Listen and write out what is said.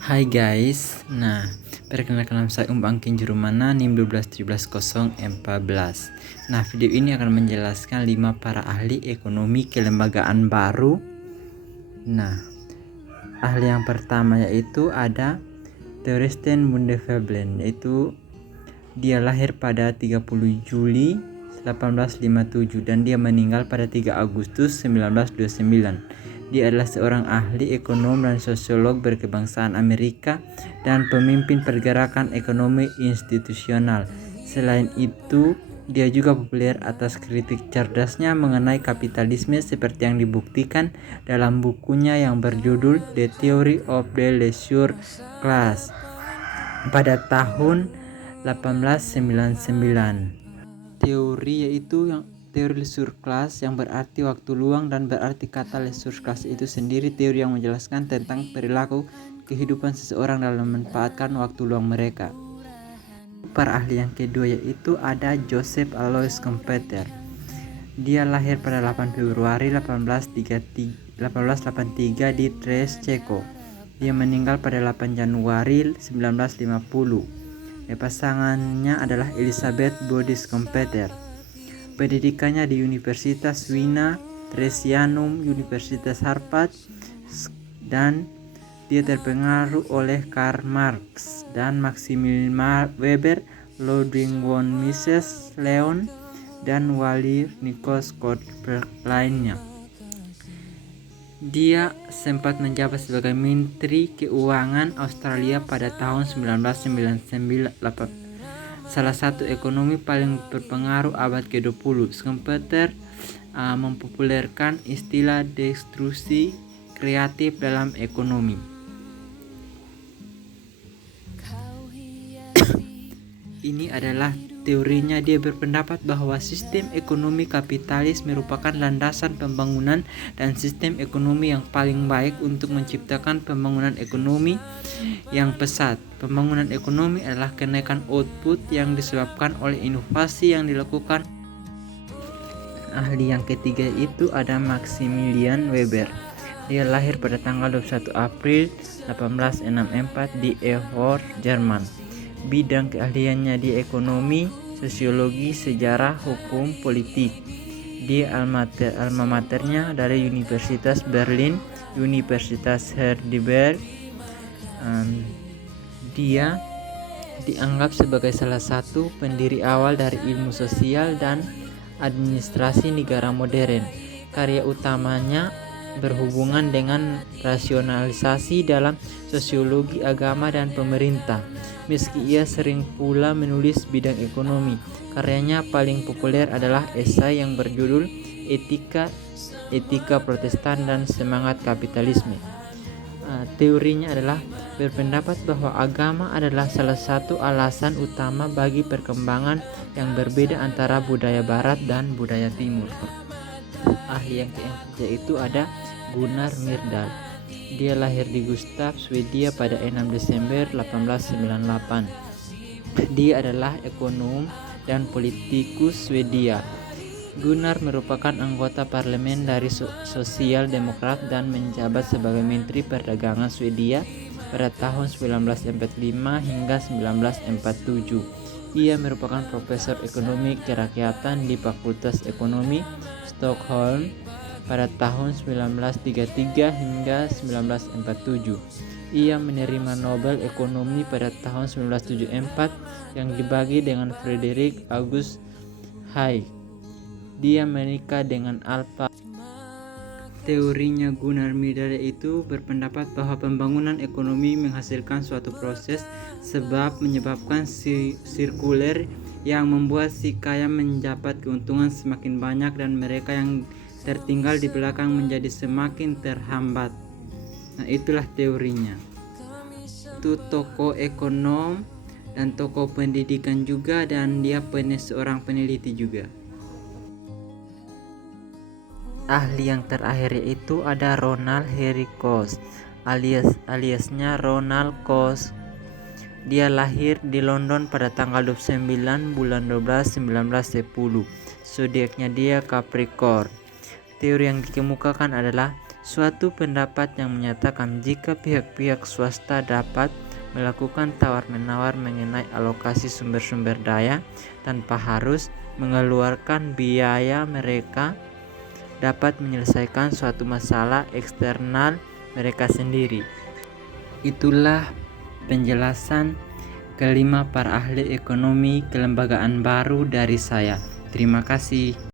Hai guys, perkenalkan nama saya Angkin Jurumana NIM 1217014. Video ini akan menjelaskan 5 para ahli ekonomi kelembagaan baru. Ahli yang pertama yaitu ada Thorsten Mundefeblen, yaitu dia lahir pada 30 Juli 1857 dan dia meninggal pada 3 Agustus 1929. Dia adalah seorang ahli ekonom dan sosiolog berkebangsaan Amerika dan pemimpin pergerakan ekonomi institusional. Selain itu, dia juga populer atas kritik cerdasnya mengenai kapitalisme seperti yang dibuktikan dalam bukunya yang berjudul The Theory of the Leisure Class pada tahun 1899. Teori yaitu yang teori leisure class yang berarti waktu luang dan berarti kata leisure class itu sendiri teori yang menjelaskan tentang perilaku kehidupan seseorang dalam memanfaatkan waktu luang mereka. Para ahli yang kedua yaitu ada Joseph Alois Schumpeter. Dia lahir pada 8 Februari 1883 di Tres, Ceko. Dia meninggal pada 8 Januari 1950. Pasangannya adalah Elizabeth Bodis Schumpeter. Pendidikannya di Universitas Wiener, Theresianum, Universitas Harvard, dan dia terpengaruh oleh Karl Marx dan Maximilian Weber, Ludwig von Mises, Leon, dan Walter Scott lainnya. Dia sempat menjabat sebagai Menteri Keuangan Australia pada tahun 1999. Salah satu ekonomi paling berpengaruh abad ke-20, Schumpeter mempopulerkan istilah destruksi kreatif dalam ekonomi. Ini adalah teorinya. Dia berpendapat bahwa sistem ekonomi kapitalis merupakan landasan pembangunan dan sistem ekonomi yang paling baik untuk menciptakan pembangunan ekonomi yang pesat. Pembangunan ekonomi adalah kenaikan output yang disebabkan oleh inovasi yang dilakukan. Ahli yang ketiga itu ada Maximilian Weber. Dia lahir pada tanggal 21 April 1864 di Erfurt, Jerman. Bidang keahliannya di ekonomi, sosiologi, sejarah, hukum, politik. Dia alma maternya dari Universitas Berlin, Universitas Heidelberg. Dia dianggap sebagai salah satu pendiri awal dari ilmu sosial dan administrasi negara modern. Karya utamanya berhubungan dengan rasionalisasi dalam sosiologi agama dan pemerintah. Meski ia sering pula menulis bidang ekonomi, karyanya paling populer adalah esai yang berjudul Etika Protestan dan Semangat Kapitalisme. Teorinya adalah berpendapat bahwa agama adalah salah satu alasan utama bagi perkembangan yang berbeda antara budaya barat dan budaya timur. Ahli yang keempat yaitu ada Gunnar Myrdal. Dia lahir di Gustav, Swedia pada 6 Desember 1898. Dia adalah ekonom dan politikus Swedia. Gunnar merupakan anggota parlemen dari Sosial Demokrat dan menjabat sebagai Menteri Perdagangan Swedia pada tahun 1945 hingga 1947. Ia merupakan profesor ekonomi kerakyatan di Fakultas Ekonomi Stockholm pada tahun 1933 hingga 1947. Ia menerima Nobel Ekonomi pada tahun 1974 yang dibagi dengan Frederick August Hayek. Dia menikah dengan Alpha. Teorinya Gunnar Myrdal itu berpendapat bahwa pembangunan ekonomi menghasilkan suatu proses sebab menyebabkan sirkuler yang membuat si kaya mendapat keuntungan semakin banyak dan mereka yang tertinggal di belakang menjadi semakin terhambat. Itulah teorinya. Itu tokoh ekonom dan tokoh pendidikan juga, dan dia seorang peneliti juga. Ahli yang terakhir yaitu ada Ronald Henry Coase, aliasnya Ronald Coase. Dia lahir di London pada tanggal 29 bulan 12 1910. Zodiaknya dia Capricorn. Teori yang dikemukakan adalah Suatu pendapat yang menyatakan jika pihak-pihak swasta dapat melakukan tawar-menawar mengenai alokasi sumber-sumber daya tanpa harus mengeluarkan biaya, mereka dapat menyelesaikan suatu masalah eksternal mereka sendiri. Itulah penjelasan kelima para ahli ekonomi kelembagaan baru dari saya. Terima kasih.